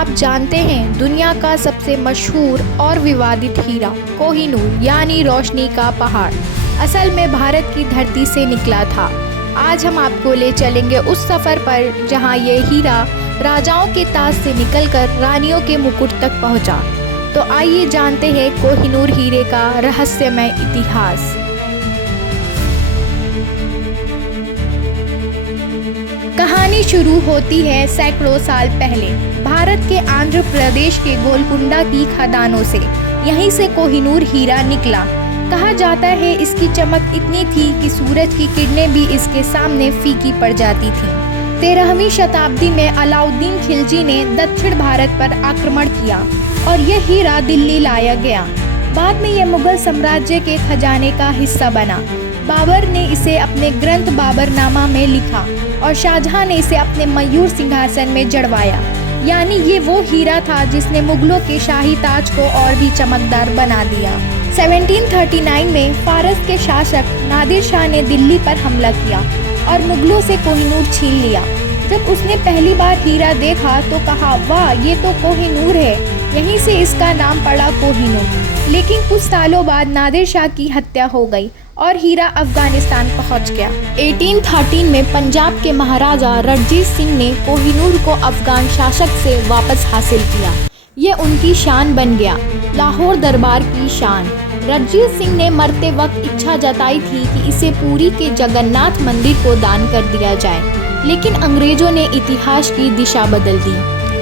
आप जानते हैं दुनिया का सबसे मशहूर और विवादित हीरा कोहिनूर यानी रोशनी का पहाड़ असल में भारत की धरती से निकला था। आज हम आपको ले चलेंगे उस सफ़र पर जहां ये हीरा राजाओं के ताज से निकलकर रानियों के मुकुट तक पहुंचा। तो आइए जानते हैं कोहिनूर हीरे का रहस्यमय इतिहास। कहानी शुरू होती है सैकड़ों साल पहले भारत के आंध्र प्रदेश के गोलकुंडा की खदानों से। यहीं से कोहिनूर हीरा निकला। कहा जाता है इसकी चमक इतनी थी कि सूरज की किरणें भी इसके सामने फीकी पड़ जाती थीं। 13वीं शताब्दी में अलाउद्दीन खिलजी ने दक्षिण भारत पर आक्रमण किया और यह हीरा दिल्ली लाया गया। बाद में यह मुगल साम्राज्य के खजाने का हिस्सा बना। बाबर ने इसे अपने ग्रंथ बाबरनामा में लिखा और शाहजहां ने इसे अपने मयूर सिंहासन में जड़वाया। यानी ये वो हीरा था जिसने मुगलों के शाही ताज को और भी चमकदार बना दिया। 1739 में फारस के शासक नादिर शाह ने दिल्ली पर हमला किया और मुगलों से कोहिनूर छीन लिया। जब उसने पहली बार हीरा देखा तो कहा, वाह, ये तो कोहिनूर है। यहीं से इसका नाम पड़ा कोहिनूर। लेकिन कुछ सालों बाद नादिर शाह की हत्या हो गई और हीरा अफगानिस्तान पहुंच गया। 1813 में पंजाब के महाराजा रणजीत सिंह ने कोहिनूर को अफगान शासक से वापस हासिल किया। ये उनकी शान बन गया, लाहौर दरबार की शान। रणजीत सिंह ने मरते वक्त इच्छा जताई थी कि इसे पुरी के जगन्नाथ मंदिर को दान कर दिया जाए, लेकिन अंग्रेजों ने इतिहास की दिशा बदल दी।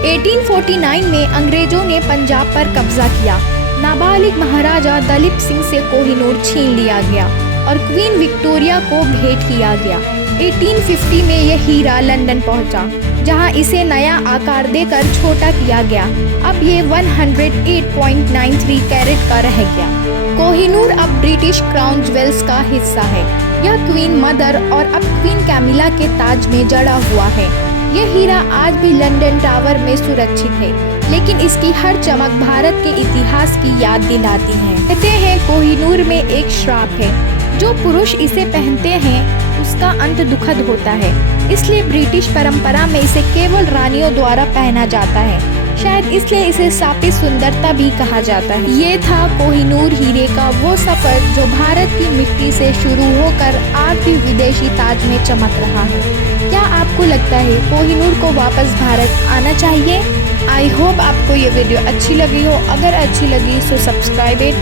1849 में अंग्रेजों ने पंजाब पर कब्जा किया। नाबालिग महाराजा दलीप सिंह से कोहिनूर छीन लिया गया और क्वीन विक्टोरिया को भेंट किया गया। 1850 में यह हीरा लंदन पहुंचा, जहां इसे नया आकार देकर छोटा किया गया। अब ये 108.93 कैरेट का रह गया। कोहिनूर अब ब्रिटिश क्राउन ज्वेल्स का हिस्सा है। यह क्वीन मदर और अब क्वीन कैमिला के ताज में जड़ा हुआ है। यह हीरा आज भी लंदन टावर में सुरक्षित है, लेकिन इसकी हर चमक भारत के इतिहास की याद दिलाती है। कहते हैं कोहिनूर में एक श्राप है, जो पुरुष इसे पहनते हैं उसका अंत दुखद होता है। इसलिए ब्रिटिश परंपरा में इसे केवल रानियों द्वारा पहना जाता है। शायद इसलिए इसे शापित सुंदरता भी कहा जाता है। ये था कोहिनूर हीरे का वो सफर जो भारत की मिट्टी से शुरू होकर आज भी विदेशी ताज में चमक रहा है। क्या आपको लगता है कोहिनूर को वापस भारत आना चाहिए? आई होप आपको ये वीडियो अच्छी लगी हो। अगर अच्छी लगी तो सब्सक्राइब इट।